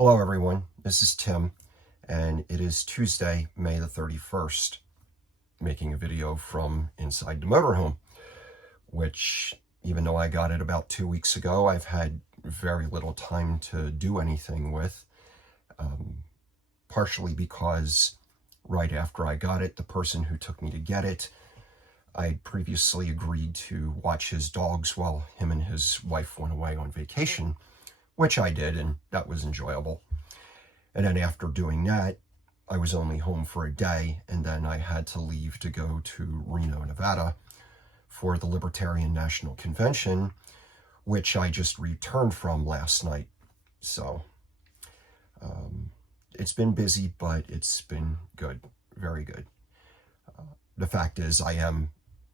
Hello everyone, this is Tim, and it is Tuesday, May the 31st, making a video from inside the motorhome, which, even though I got it about 2 weeks ago, I've had very little time to do anything with, partially because right after I got it, the person who took me to get it, I previously agreed to watch his dogs while him and his wife went away on vacation, which I did, and that was enjoyable. And then after doing that, I was only home for a day, and then I had to leave to go to Reno, Nevada for the Libertarian National Convention, which I just returned from last night. So it's been busy, but it's been good, very good. The fact is, I am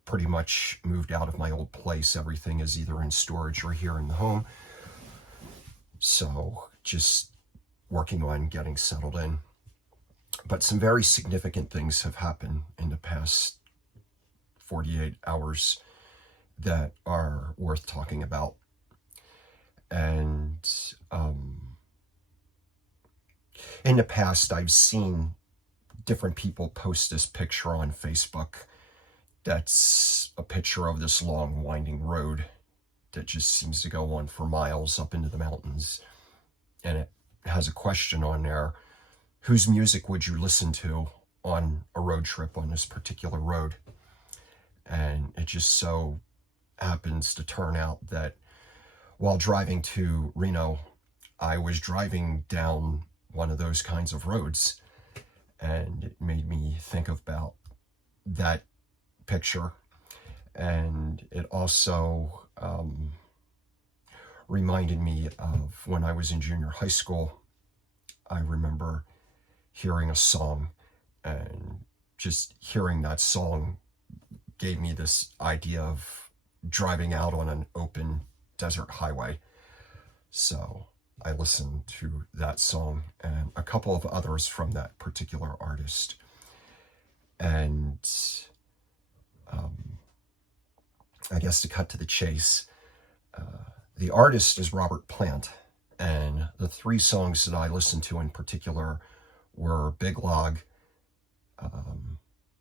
pretty much moved out of my old place. Everything is either in storage or here in the home. So just working on getting settled in. But some very significant things have happened in the past 48 hours that are worth talking about. And in the past, I've seen different people post this picture on Facebook. That's a picture of this long winding road that just seems to go on for miles up into the mountains. And it has a question on there: whose music would you listen to on a road trip on this particular road? And it just so happens to turn out that while driving to Reno, I was driving down one of those kinds of roads, and it made me think about that picture. And it also reminded me of when I was in junior high school. I remember hearing a song, and just hearing that song gave me this idea of driving out on an open desert highway. So I listened to that song and a couple of others from that particular artist. And I guess to cut to the chase, the artist is Robert Plant, and the three songs that I listened to in particular were Big Log,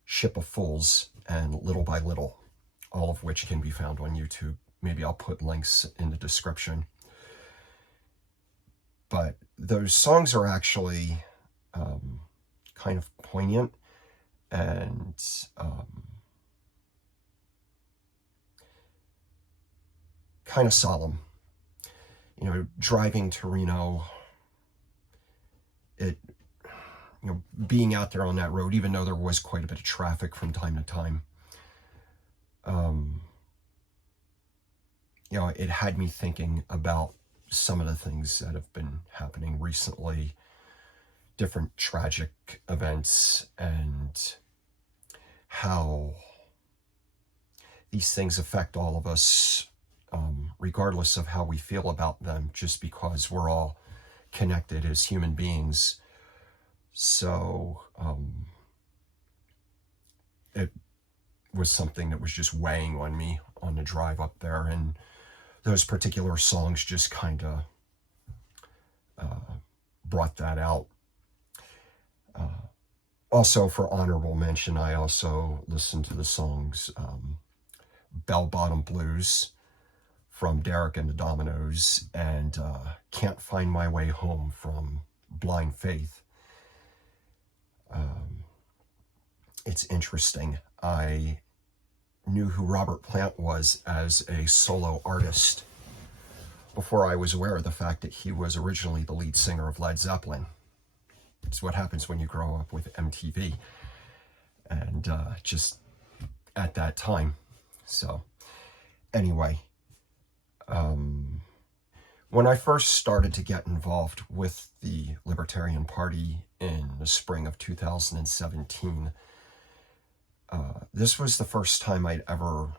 Ship of Fools, and Little by Little, all of which can be found on YouTube. Maybe I'll put links in the description. But those songs are actually kind of poignant and kind of solemn. You know, driving to Reno, being out there on that road, even though there was quite a bit of traffic from time to time, it had me thinking about some of the things that have been happening recently, different tragic events, and how these things affect all of us, regardless of how we feel about them, just because we're all connected as human beings. So it was something that was just weighing on me on the drive up there, and those particular songs just kind of brought that out. Also, for honorable mention, I also listened to the songs Bell Bottom Blues from Derek and the Dominoes, and Can't Find My Way Home from Blind Faith. It's interesting. I knew who Robert Plant was as a solo artist before I was aware of the fact that he was originally the lead singer of Led Zeppelin. It's what happens when you grow up with MTV, and just at that time. So anyway, when I first started to get involved with the Libertarian Party in the spring of 2017, this was the first time I'd ever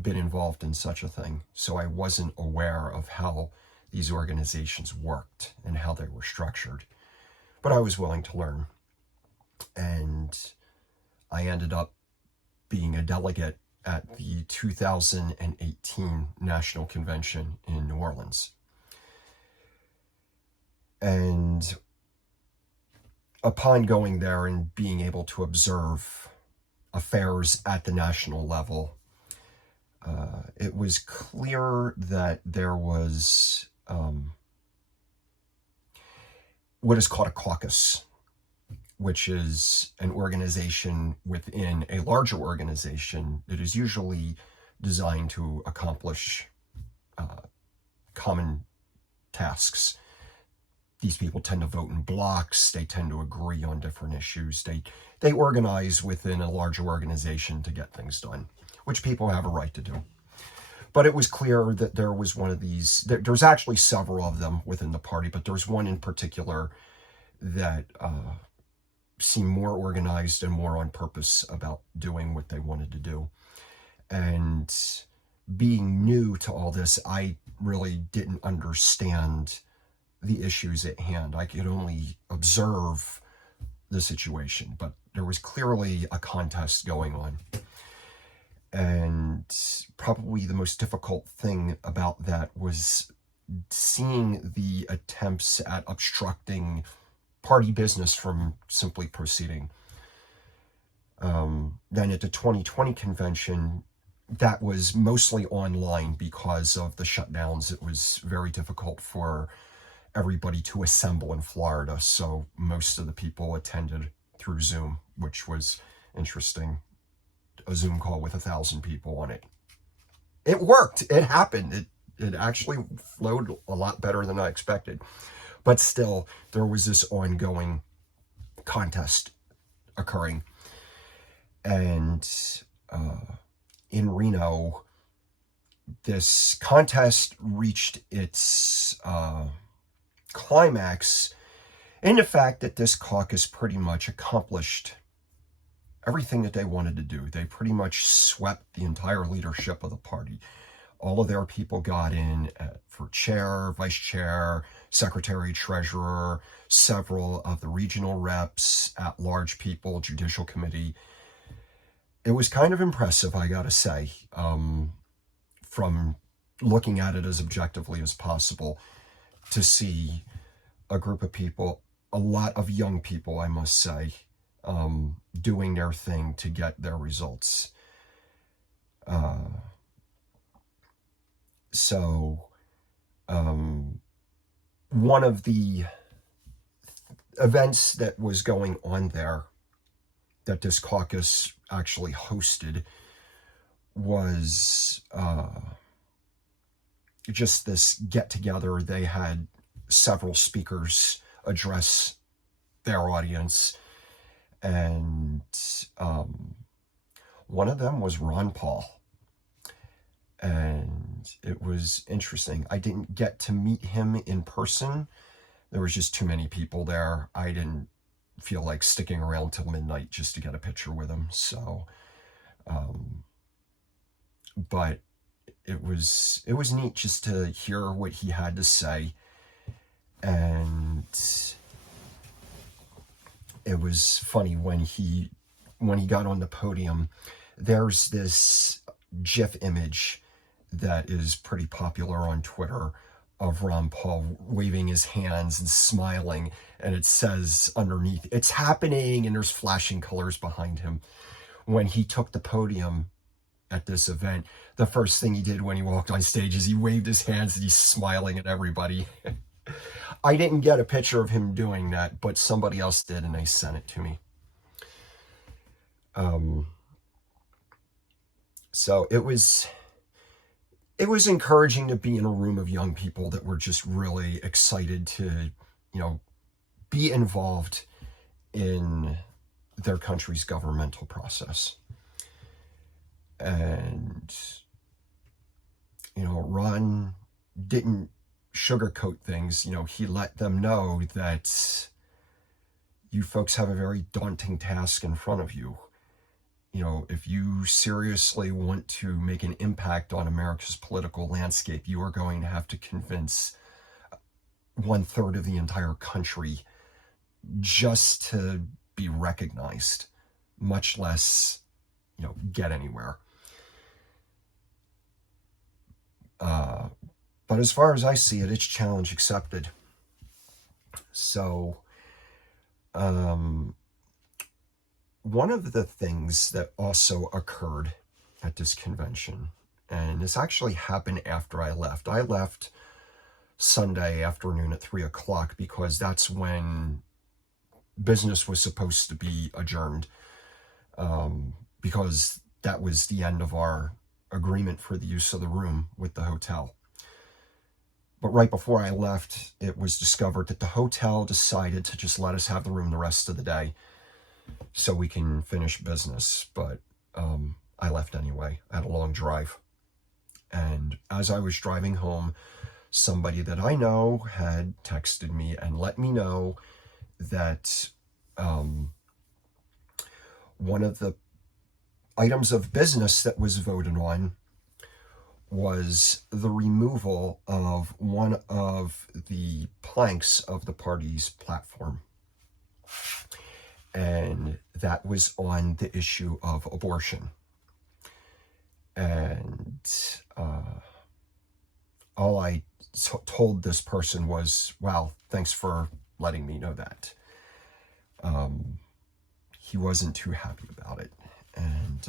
been involved in such a thing. So I wasn't aware of how these organizations worked and how they were structured. But I was willing to learn. And I ended up being a delegate at the 2018 National Convention in New Orleans. And upon going there and being able to observe affairs at the national level, it was clear that there was what is called a caucus, which is an organization within a larger organization that is usually designed to accomplish common tasks. These people tend to vote in blocks. They tend to agree on different issues. They organize within a larger organization to get things done, which people have a right to do. But it was clear that there was one of these, there's actually several of them within the party, but there's one in particular that seemed more organized and more on purpose about doing what they wanted to do. And being new to all this, I really didn't understand the issues at hand. I could only observe the situation, but there was clearly a contest going on. And probably the most difficult thing about that was seeing the attempts at obstructing party business from simply proceeding. Then at the 2020 convention, that was mostly online because of the shutdowns. It was very difficult for everybody to assemble in Florida, so most of the people attended through Zoom, which was interesting. A Zoom call with 1,000 people on it. It worked. It happened. It actually flowed a lot better than I expected. But still, there was this ongoing contest occurring. And in Reno, this contest reached its climax in the fact that this caucus pretty much accomplished everything that they wanted to do. They pretty much swept the entire leadership of the party. All of their people got in for chair, vice chair, secretary, treasurer, several of the regional reps, at-large people, judicial committee. It was kind of impressive, I gotta say, from looking at it as objectively as possible, to see a group of people, a lot of young people, I must say, doing their thing to get their results. One of the events that was going on there that this caucus actually hosted was just this get-together. They had several speakers address their audience, and one of them was Ron Paul. And it was interesting. I didn't get to meet him in person. There was just too many people there. I didn't feel like sticking around till midnight just to get a picture with him. So, but it was neat just to hear what he had to say. And it was funny when he got on the podium. There's this GIF image that is pretty popular on Twitter of Ron Paul waving his hands and smiling, and it says underneath, "It's happening," and there's flashing colors behind him. When he took the podium at this event, the first thing he did when he walked on stage is he waved his hands and he's smiling at everybody. I didn't get a picture of him doing that, but somebody else did, and they sent it to me. So it was encouraging to be in a room of young people that were just really excited to, be involved in their country's governmental process. And, Ron didn't sugarcoat things. He let them know that you folks have a very daunting task in front of you. If you seriously want to make an impact on America's political landscape, you are going to have to convince 1/3 of the entire country just to be recognized, much less, get anywhere. But as far as I see it, it's challenge accepted. So, um, one of the things that also occurred at this convention, and this actually happened after I left Sunday afternoon at 3 o'clock because that's when business was supposed to be adjourned, because that was the end of our agreement for the use of the room with the hotel. But right before I left, it was discovered that the hotel decided to just let us have the room the rest of the day so we can finish business. But I left anyway. I had a long drive. And as I was driving home, somebody that I know had texted me and let me know that one of the items of business that was voted on was the removal of one of the planks of the party's platform. And that was on the issue of abortion. And all I told this person was, wow, thanks for letting me know that. He wasn't too happy about it. And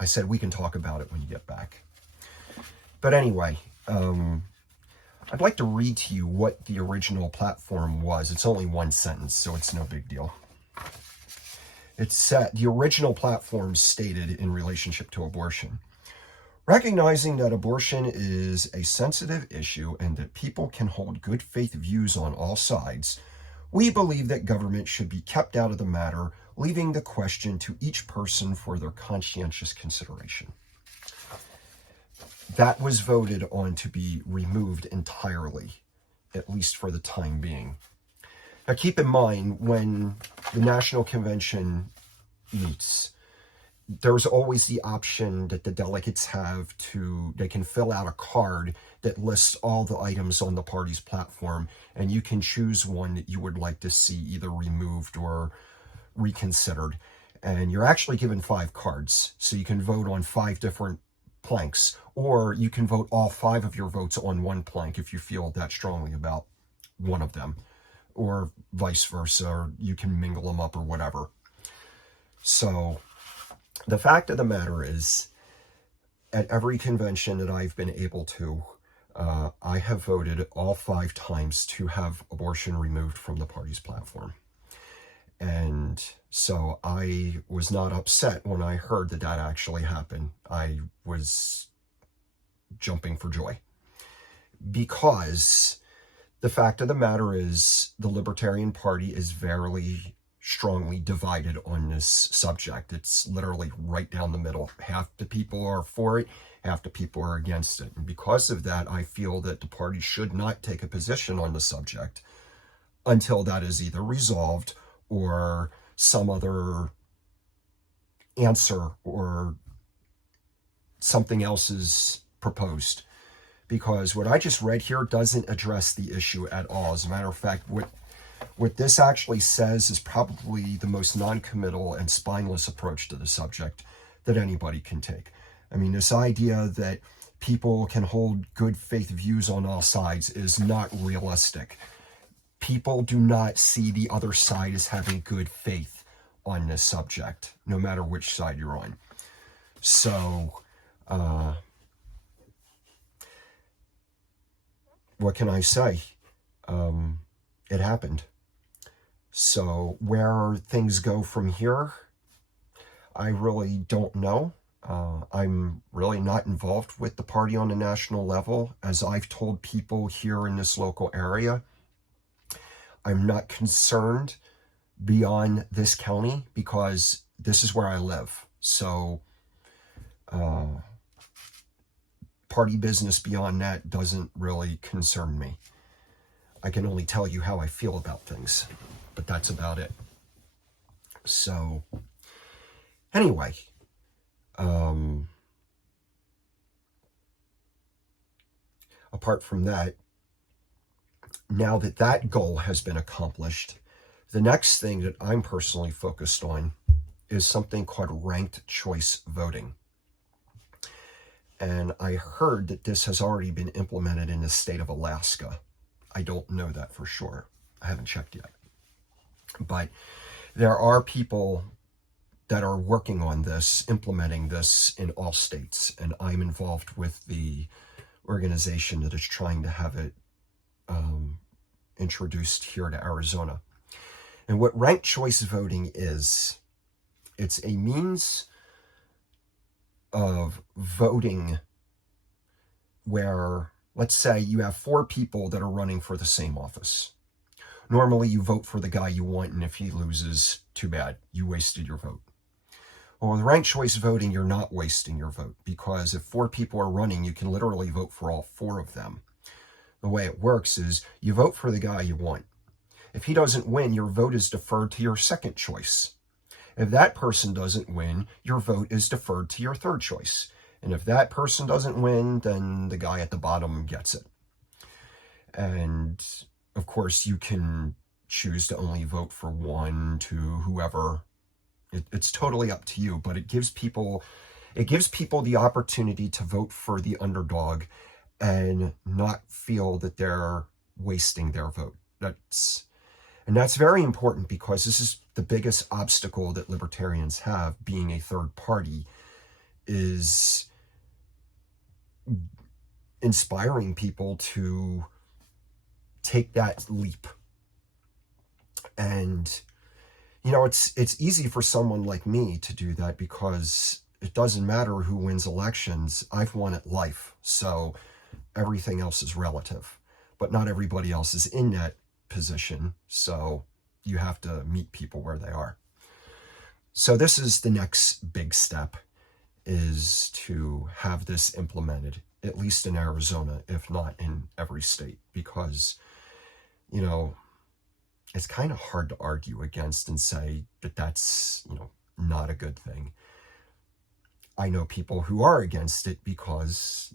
I said, we can talk about it when you get back. But anyway, I'd like to read to you what the original platform was. It's only one sentence, so it's no big deal. It said, the original platform stated in relationship to abortion, recognizing that abortion is a sensitive issue and that people can hold good faith views on all sides, we believe that government should be kept out of the matter, leaving the question to each person for their conscientious consideration. That was voted on to be removed entirely, at least for the time being. Now keep in mind, when the National Convention meets, there's always the option that the delegates have they can fill out a card that lists all the items on the party's platform, and you can choose one that you would like to see either removed or reconsidered. And you're actually given 5 cards, so you can vote on 5 different planks, or you can vote all 5 of your votes on one plank if you feel that strongly about one of them, or vice versa, or you can mingle them up or whatever. So the fact of the matter is, at every convention that I've been able to, I have voted all 5 times to have abortion removed from the party's platform. And so I was not upset when I heard that that actually happened. I was jumping for joy, because the fact of the matter is the Libertarian Party is very strongly divided on this subject. It's literally right down the middle. Half the people are for it, half the people are against it. And because of that, I feel that the party should not take a position on the subject until that is either resolved or some other answer or something else is proposed. Because what I just read here doesn't address the issue at all. As a matter of fact, what this actually says is probably the most non-committal and spineless approach to the subject that anybody can take. I mean, this idea that people can hold good faith views on all sides is not realistic. People do not see the other side as having good faith on this subject, no matter which side you're on. So, what can I say? It happened. So where things go from here, I really don't know. I'm really not involved with the party on a national level. As I've told people here in this local area, I'm not concerned beyond this county because this is where I live. So party business beyond that doesn't really concern me. I can only tell you how I feel about things, but that's about it. So anyway, apart from that, now that that goal has been accomplished, the next thing that I'm personally focused on is something called ranked choice voting. And I heard that this has already been implemented in the state of Alaska. I don't know that for sure. I haven't checked yet. But there are people that are working on this, implementing this in all states. And I'm involved with the organization that is trying to have it introduced here to Arizona. And what ranked choice voting is, it's a means of voting where, let's say you have 4 people that are running for the same office. Normally you vote for the guy you want, and if he loses, too bad, you wasted your vote. Well, with ranked choice voting, you're not wasting your vote, because if 4 people are running, you can literally vote for all 4 of them. The way it works is you vote for the guy you want. If he doesn't win, your vote is deferred to your second choice. If that person doesn't win, your vote is deferred to your third choice. And if that person doesn't win, then the guy at the bottom gets it. And of course, you can choose to only vote for 1, 2, whoever. It's totally up to you, but it gives people the opportunity to vote for the underdog and not feel that they're wasting their vote. That's very important, because this is the biggest obstacle that libertarians have, being a third party, is inspiring people to take that leap. And it's easy for someone like me to do that, because it doesn't matter who wins elections. I've won at life, so everything else is relative. But not everybody else is in that position, so you have to meet people where they are. So this is the next big step, is to have this implemented, at least in Arizona, if not in every state, because it's kind of hard to argue against and say that that's not a good thing. I know people who are against it because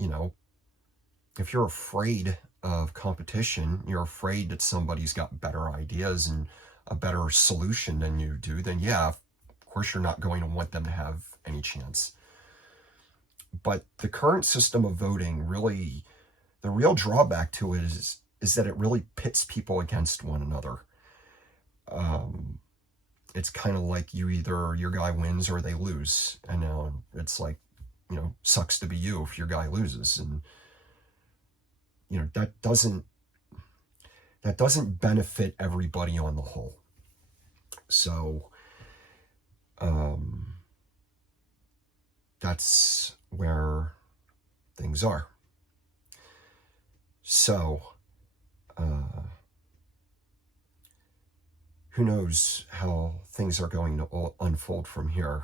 if you're afraid of competition, you're afraid that somebody's got better ideas and a better solution than you do, then yeah, of course you're not going to want them to have any chance. But the current system of voting, really, the real drawback to it is that it really pits people against one another. It's kind of like either your guy wins or they lose. And now it's like, sucks to be you if your guy loses. And that doesn't benefit everybody on the whole. So that's where things are. So who knows how things are going to unfold from here.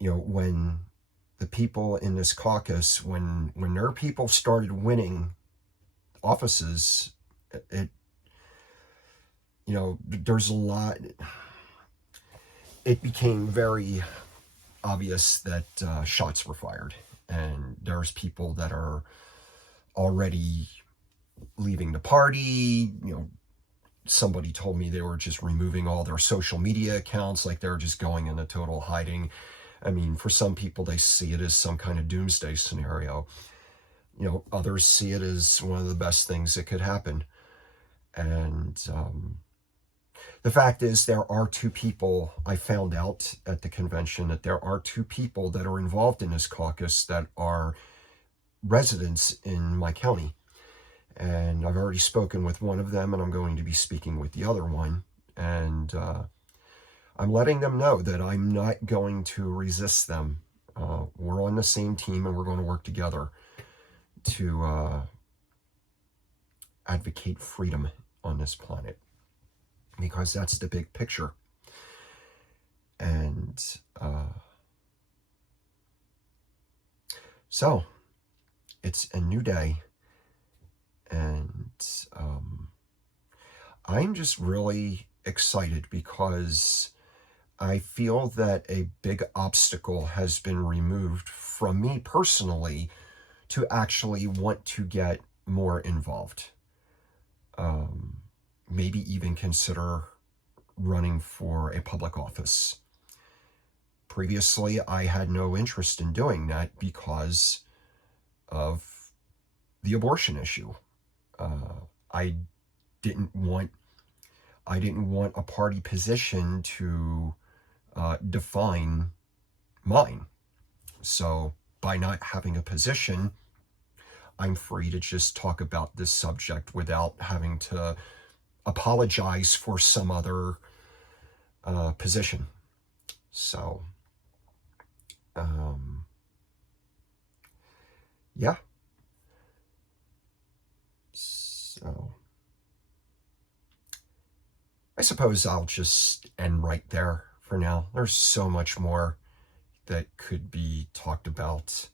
When the people in this caucus, when their people started winning offices, there's a lot. It became very obvious that shots were fired, and there's people that are already leaving the party. Somebody told me they were just removing all their social media accounts, like they're just going into total hiding. I mean, for some people, they see it as some kind of doomsday scenario. Others see it as one of the best things that could happen. And the fact is, there are 2 people, I found out at the convention, that there are 2 people that are involved in this caucus that are residents in my county. And I've already spoken with one of them, and I'm going to be speaking with the other one. And I'm letting them know that I'm not going to resist them. We're on the same team, and we're going to work together to advocate freedom on this planet, because that's the big picture. And so it's a new day. And I'm just really excited, because I feel that a big obstacle has been removed from me personally to actually want to get more involved. Maybe even consider running for a public office. Previously, I had no interest in doing that because of the abortion issue. I didn't want a party position to define mine. So by not having a position, I'm free to just talk about this subject without having to apologize for some other position. So, yeah. So, I suppose I'll just end right there for now. There's so much more that could be talked about,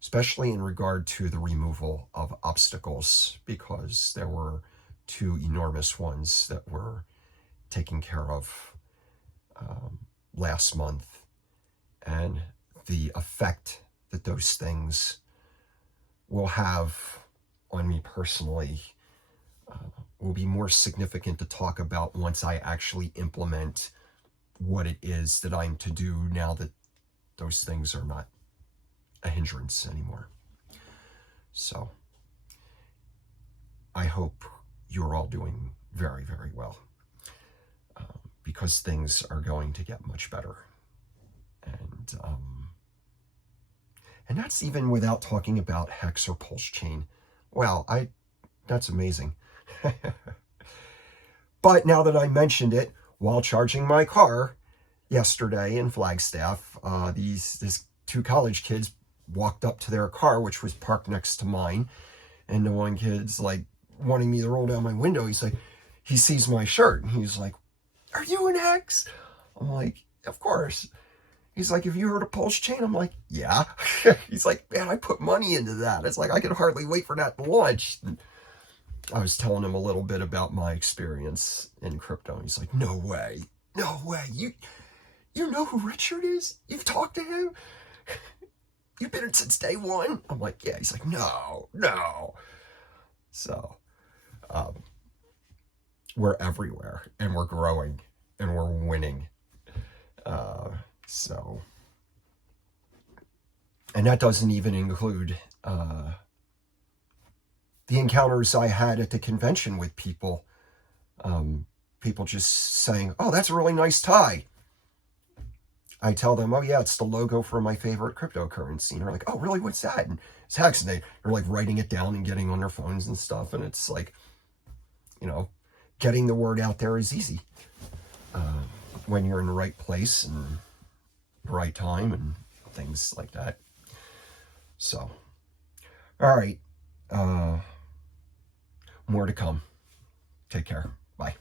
especially in regard to the removal of obstacles, because there were two enormous ones that were taken care of last month, and the effect that those things will have on me personally will be more significant to talk about once I actually implement what it is that I'm to do now that those things are not a hindrance anymore. So I hope you're all doing very, very well, because things are going to get much better. And that's even without talking about Hex or Pulse Chain. Wow, that's amazing. But now that I mentioned it, while charging my car yesterday in Flagstaff, these two college kids walked up to their car, which was parked next to mine, and the one kid's like wanting me to roll down my window. He's like, he sees my shirt, and he's like, "Are you an Hex?" I'm like, "Of course." He's like, "Have you heard of Pulse Chain?" I'm like, "Yeah." He's like, "Man, I put money into that. It's like I could hardly wait for that to launch." And I was telling him a little bit about my experience in crypto. He's like, "No way. No way. You know who Richard is? You've talked to him? You've been in since day one?" I'm like, "Yeah." He's like, "No. So, we're everywhere, and we're growing, and we're winning. And that doesn't even include the encounters I had at the convention with people. People just saying, "Oh, that's a really nice tie." I tell them, "Oh yeah, it's the logo for my favorite cryptocurrency." And they're like, "Oh really, what's that?" And it's Hex. And they're like writing it down and getting on their phones and stuff. And it's like, getting the word out there is easy when you're in the right place and the right time and things like that. So, all right. More to come. Take care. Bye.